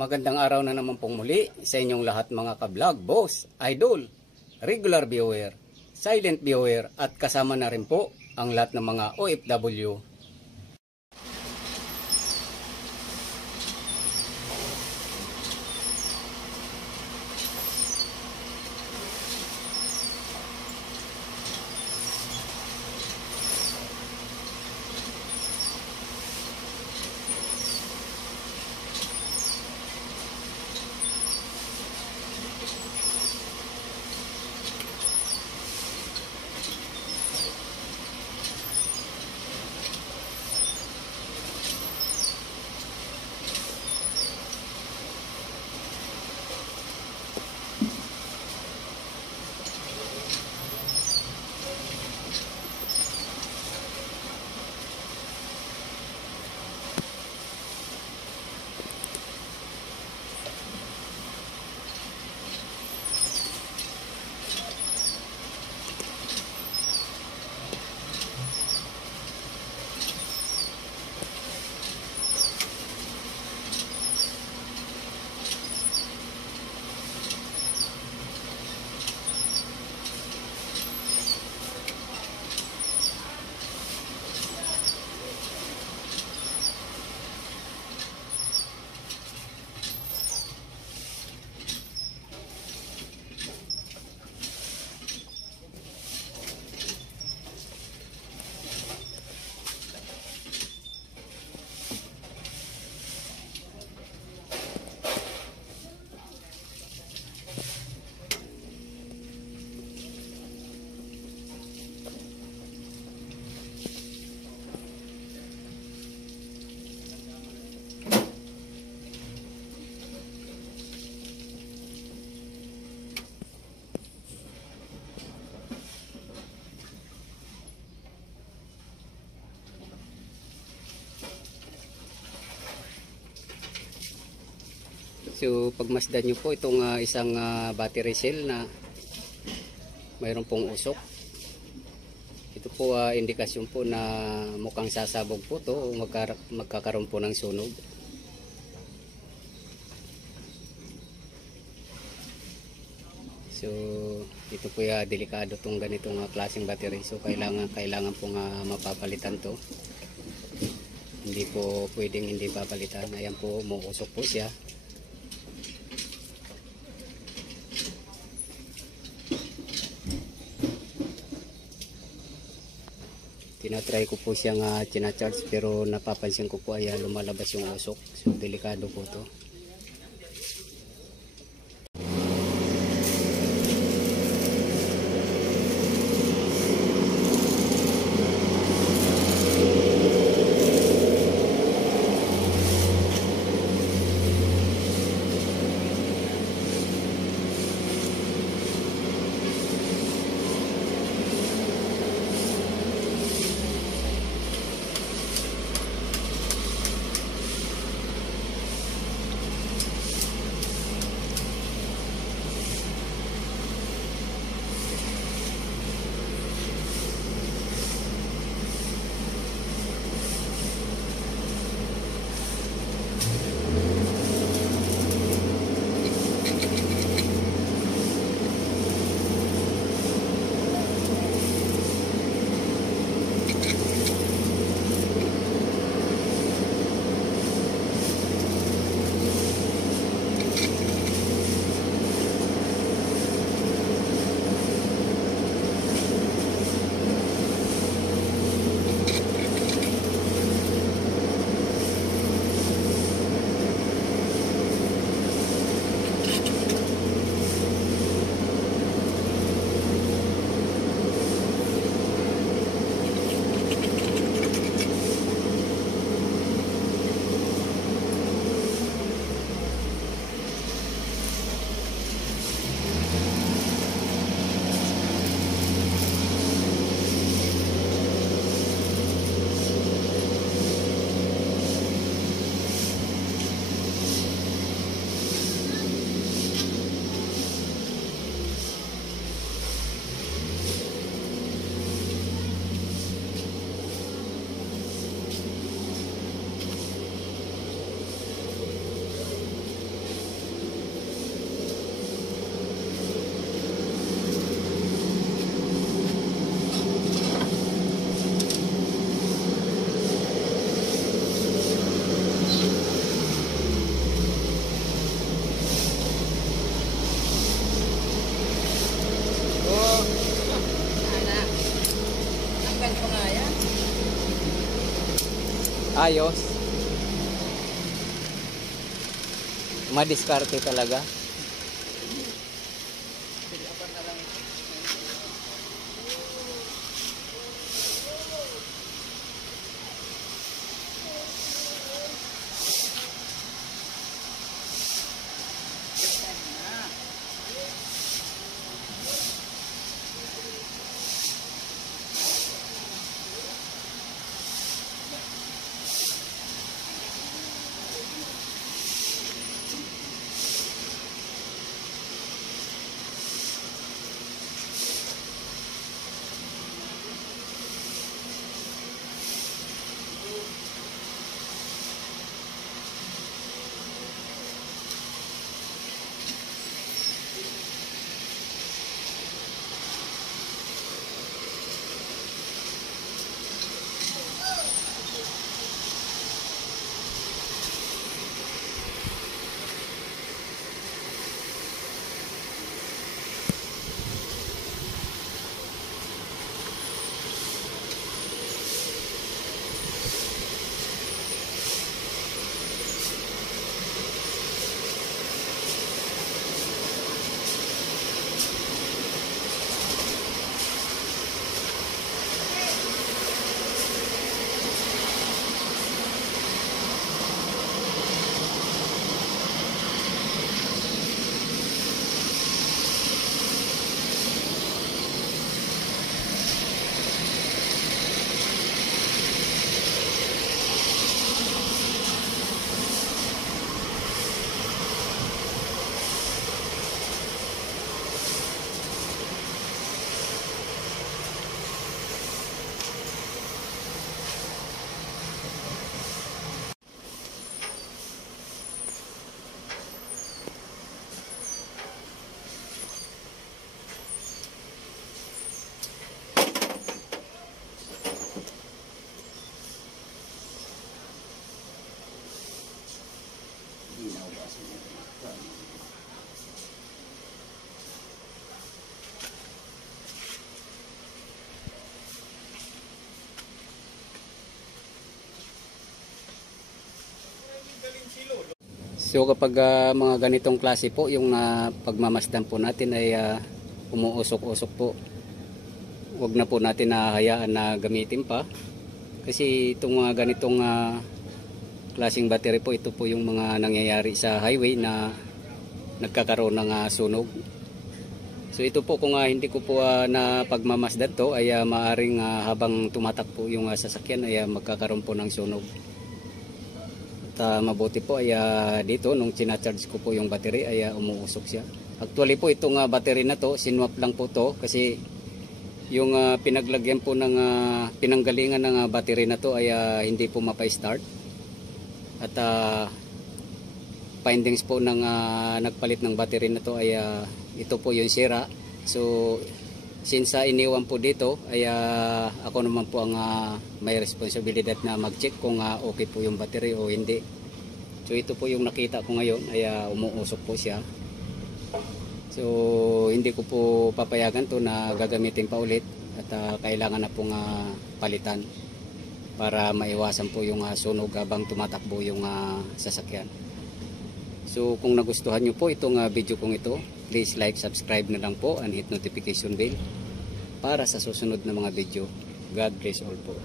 Magandang araw na naman pong muli sa inyong lahat mga ka-vlog, boss, idol, regular viewer, silent viewer at kasama na rin po ang lahat ng mga OFW. So pagmasdan nyo po itong isang battery cell na mayroon pong usok. Ito po indikasyon po na mukhang sasabog po to o magkakaroon po ng sunog. So ito po delikado tong ganitong klaseng battery. So kailangan pong mapapalitan to. Hindi po pwedeng hindi papalitan. Ayan po, umuusok po siya. Tinatry ko po siyang tina-charge pero napapansin ko po ay lumalabas yung usok. So delikado po to. Ayos. Madiskarte talaga. So kapag mga ganitong klase po yung pagmamasdan po natin ay umuusok-usok po, wag na po natin hayaan na gamitin pa, kasi itong mga ganitong klaseng battery po, ito po yung mga nangyayari sa highway na nagkakaroon ng sunog. So ito po, kung hindi ko po na pagmamasdan to, ay maaring habang tumatakbo yung sasakyan ay magkakaroon po ng sunog. At mabuti po ay dito nung sinacharge ko po yung battery ay umuusok siya. Actually po itong battery na to, sinwap lang po to kasi yung pinaglagyan po ng pinanggalingan ng battery na to ay hindi po mapa-start. At findings po ng nagpalit ng battery na to ay ito po yung sira. So since iniwan po dito ay ako naman po ang may responsibilidad na mag-check kung okay po yung battery o hindi. So ito po yung nakita ko ngayon ay umuusok po siya. So hindi ko po papayagan to na gagamitin pa ulit at kailangan na pong palitan para maiwasan po yung sunog habang tumatakbo yung sasakyan. So kung nagustuhan nyo po itong video kong ito, please like, subscribe na lang po and hit notification bell para sa susunod na mga video. God bless all po.